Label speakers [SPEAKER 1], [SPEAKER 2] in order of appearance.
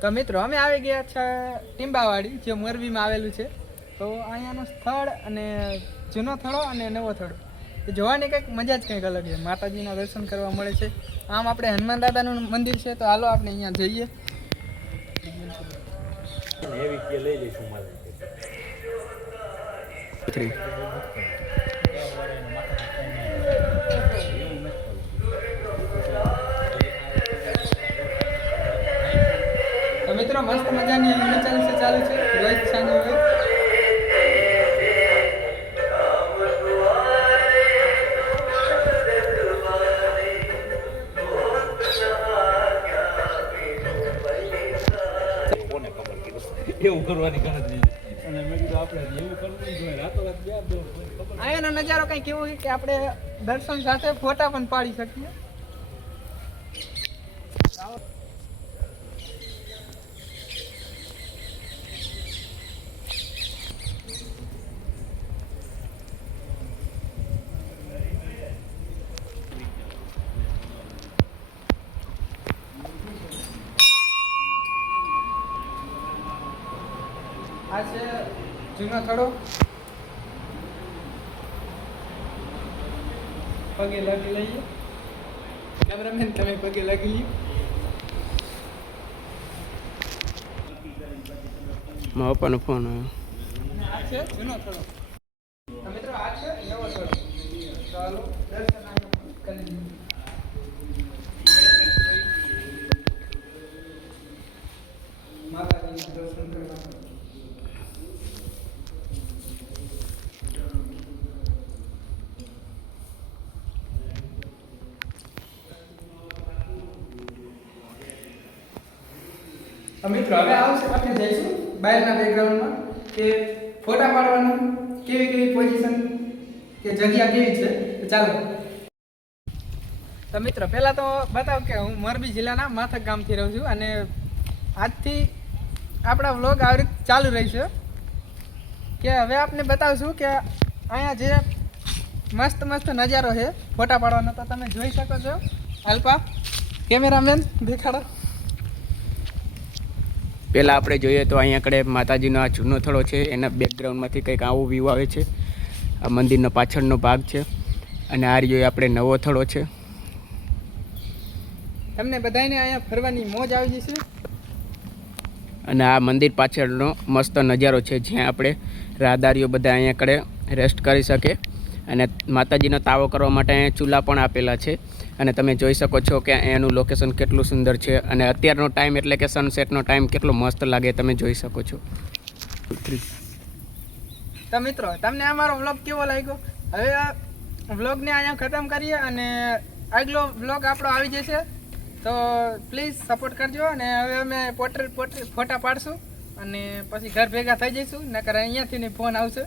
[SPEAKER 1] તો મિત્રો, અમે આવી ગયા છે ટીંબાવાડી, જે મોરબીમાં આવેલું છે. તો અહીંયાનું સ્થળ અને જૂનો થળો અને નવો થળો. જોવાની કંઈક મજા જ કંઈક અલગ છે. માતાજીના દર્શન કરવા મળે છે. આમ આપણે હનુમાન દાદાનું મંદિર છે, તો હાલો આપણે અહીંયા જઈએ.
[SPEAKER 2] લઈ
[SPEAKER 1] જઈશું મિત્રો મસ્ત મજાની હિલચાલ છે ચાલુ છે. રોહિત સાંજે હોય
[SPEAKER 2] એવું કરવાની ગણતરી અને મેં કીધું આપણે એવું કરવું જોઈએ રાતોરાત બે
[SPEAKER 1] અહીંયાનો નજારો કંઈક એવો છે કે આપણે દર્શન સાથે ફોટા પણ પાડી શકીએ. આ છે જૂનો થડો. પગે લાગી લઈએ. કેમેરામેન તમે પગે લાગી લઈએ
[SPEAKER 3] મારા પપ્પાનો ફોન આવ્યો.
[SPEAKER 1] આ છે જૂનો થડો. મિત્રો આ છે નવો થોડો. ચાલો દર્શન કરી માતાજીના દર્શન કરવા. તો મિત્રો, હવે આવશે આપણે જઈશું બહારના બેકગ્રાઉન્ડમાં કે ફોટા પાડવાનું કેવી કેવી પોઝિશન કે જગ્યા કેવી છે. ચાલો. તો મિત્રો, પહેલાં તો બતાવ કે હું મોરબી જિલ્લાના માથક ગામથી રહું છું અને આજથી આપણા વ્લોગ આવી રીતે ચાલુ રહેશે કે હવે આપને બતાવશું કે અહીંયા જે મસ્ત મસ્ત નજારો છે, ફોટા પાડવાનો, તો તમે જોઈ શકો છો. અલ્પા કેમેરામેન, દેખાડો.
[SPEAKER 3] પહેલાં આપણે જોઈએ તો અહીંયા કડે માતાજીનો આ જૂનો થડો છે એના બેકગ્રાઉન્ડમાંથી કંઈક આવો વ્યૂ આવે છે. આ મંદિરનો પાછળનો ભાગ છે અને આ રહ્યો આપણે નવો થડો છે.
[SPEAKER 1] તમને બધાને અહીંયા ફરવાની મોજ આવી જશે?
[SPEAKER 3] અને આ મંદિર પાછળનો મસ્ત નજારો છે જ્યાં આપણે રાહદારીઓ બધા અહીંયા આગળ રેસ્ટ કરી શકે. અને માતાજીનો તાવો કરવા માટે અહીંયા ચૂલા પણ આપેલા છે. અને તમે જોઈ શકો છો કે એનું લોકેશન કેટલું સુંદર છે અને અત્યારનો ટાઈમ એટલે કે સનસેટનો ટાઈમ કેટલો મસ્ત લાગે તમે જોઈ શકો છો.
[SPEAKER 1] તો મિત્રો, તમને અમારો વ્લોગ કેવો લાગ્યો? હવે આ વ્લોગને અહીંયા ખતમ કરીએ અને આગલો વ્લોગ આપણો આવી જશે. તો પ્લીઝ સપોર્ટ કરજો અને હવે અમે પોટ્રેટ પોટ્રેટ ફોટા પાડશું અને પછી ઘર ભેગા થઈ જઈશું, નકર અહીંયાથી ફોન આવશે.